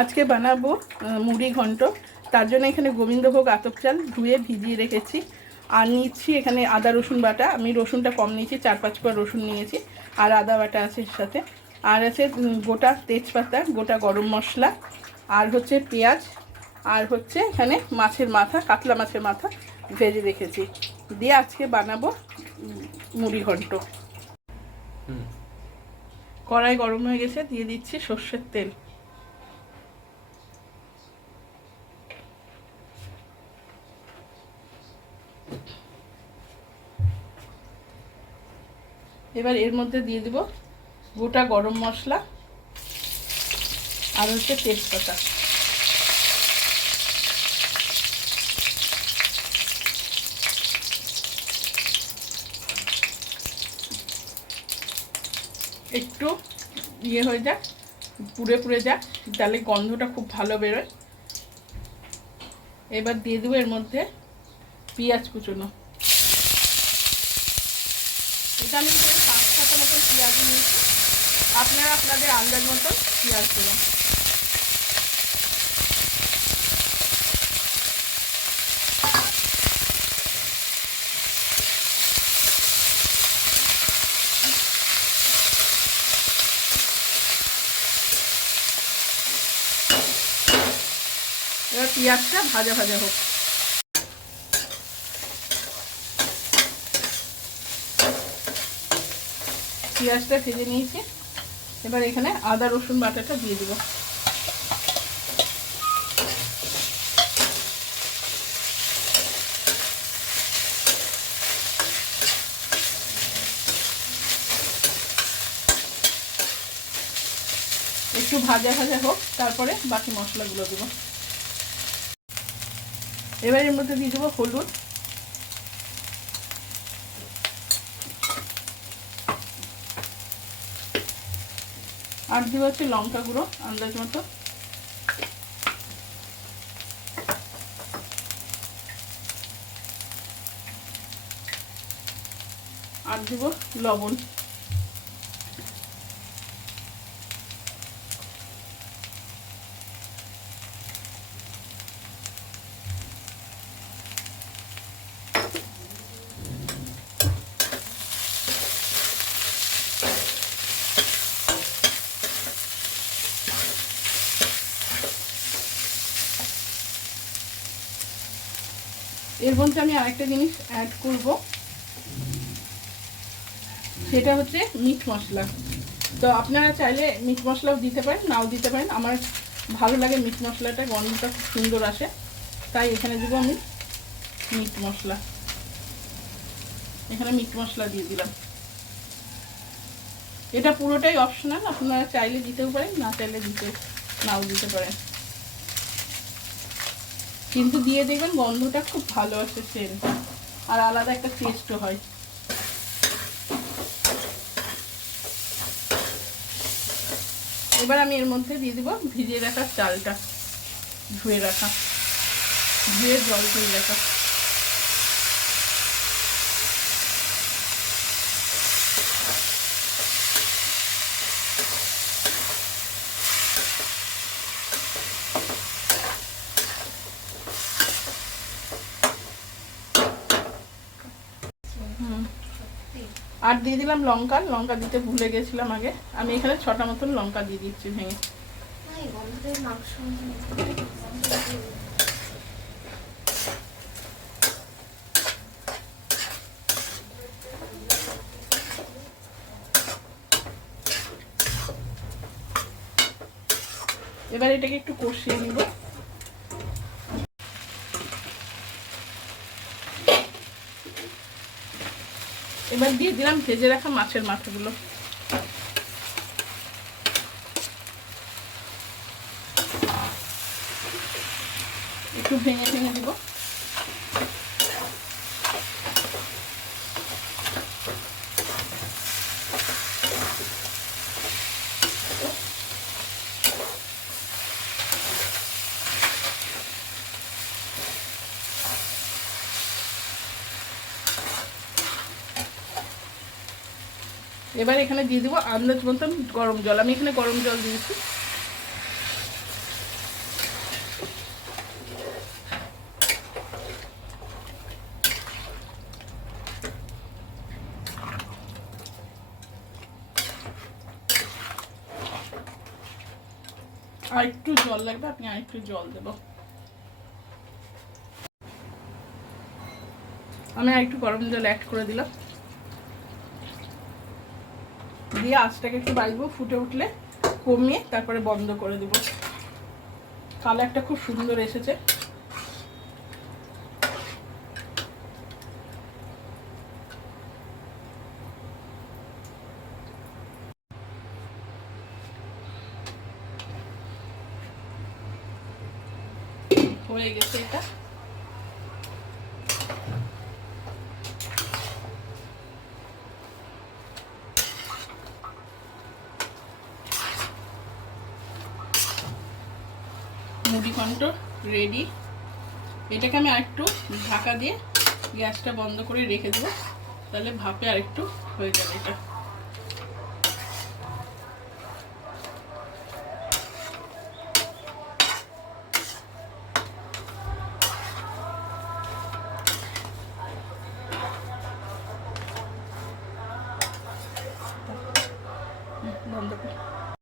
আজকে বানাবো মুড়ি ঘন্ট। তার জন্য এখানে গোবিন্দভোগ আতপ চাল ধুয়ে ভিজিয়ে রেখেছি। আর নিচ্ছি এখানে আদা রসুন বাটা। আমি রসুনটা কম নিয়েছি, 4-5 কোয়া রসুন নিয়েছি। আর আদা বাটা আছে এর সাথে। আর আছে গোটা তেজপাতা, গোটা গরম মশলা, আর হচ্ছে পেঁয়াজ, আর হচ্ছে এখানে মাছের মাথা, কাতলা মাছের মাথা ভেজে রেখেছি। দিয়ে আজকে বানাবো মুড়ি ঘন্ট। কড়াই গরম হয়ে গেছে, দিয়ে দিচ্ছি সর্ষের তেল। এবার এর মধ্যে দিয়ে দেব গোটা গরম মশলা আর হচ্ছে তেজপাতা। একটু ইয়ে হয়ে যাক, পুড়ে পুড়ে যাক, তাহলে গন্ধটা খুব ভালো বেরোয়। এবার দিয়ে দেবো এর মধ্যে পেঁয়াজ কুচোনো। এটা আমি 5-6টা মতন পেঁয়াজ নিয়েছি, আপনারা আপনাদের আন্দাজ মতন পেঁয়াজ দেবেন। এবার পেঁয়াজটা ভাজা ভাজা হোক। পেঁয়াজটা ভেজে নিয়েছি। এবার এখানে আদা রসুন বাটাটা দিয়ে দেব। একটু ভাজা ভাজা হোক, তারপরে বাকি মশলাগুলো দেবো। এবার এর মধ্যে দিয়ে দেবো হলুদ, আর দেবো হচ্ছে লঙ্কা গুঁড়ো আন্দাজ মতো, আর দেবো লবণ। এর মধ্যে আমি আরেকটা জিনিস অ্যাড করব, সেটা হচ্ছে মিট মশলা। তো আপনারা চাইলে মিট মশলাও দিতে পারেন, নাও দিতে পারেন। আমার ভালো লাগে মিট মশলাটা, গন্ধটা খুব সুন্দর আসে, তাই এখানে দেবো আমি মিট মশলা। এখানে মিট মশলা দিয়ে দিলাম। এটা পুরোটাই অপশনাল, আপনারা চাইলে দিতেও পারেন, না চাইলে নাও দিতে পারেন। কিন্তু দিয়ে দেখবেন গন্ধটা খুব ভালো আসে, সেন্টটা, আর আলাদা একটা টেস্টও হয়। এবার আমি এর মধ্যে দিয়ে দেবো ভিজিয়ে রাখা চালটা, ধুয়ে জল ধুয়ে রাখা। আর দিয়ে দিলাম লঙ্কা দিতে ভুলে গেছিলাম আগে। আমি এখানে 6টা মতন লঙ্কা দিয়ে দিচ্ছি ভেঙে। এবার এটাকে একটু কষিয়ে নিব। এবার দিয়ে দিলাম ভেজে রাখা মাছের মাথাগুলো। একটু ভেঙে দিব। এবার এখানে দিয়ে দেবো আন্দাজ মতন গরম জল। আমি এখানে গরম জল দিয়েছি। আর একটু জল লাগবে, আপনি আর একটু জল দেব। আমি আর একটু গরম জল অ্যাড করে দিলাম, দিয়ে আঁচটাকে একটু বাড়বো, ফুটে উঠলে কমিয়ে তারপরে বন্ধ করে দেবো। কালারটা খুব সুন্দর এসেছে। হয়ে গেছে এটা। মুড়ি ঘন্ট রেডি। এটাকে আমি আরেকটু ঢাকা দিয়ে গ্যাসটা বন্ধ করে রেখে দেবো, তাহলে ভাপে আরেকটু হয়ে যাবে এটা।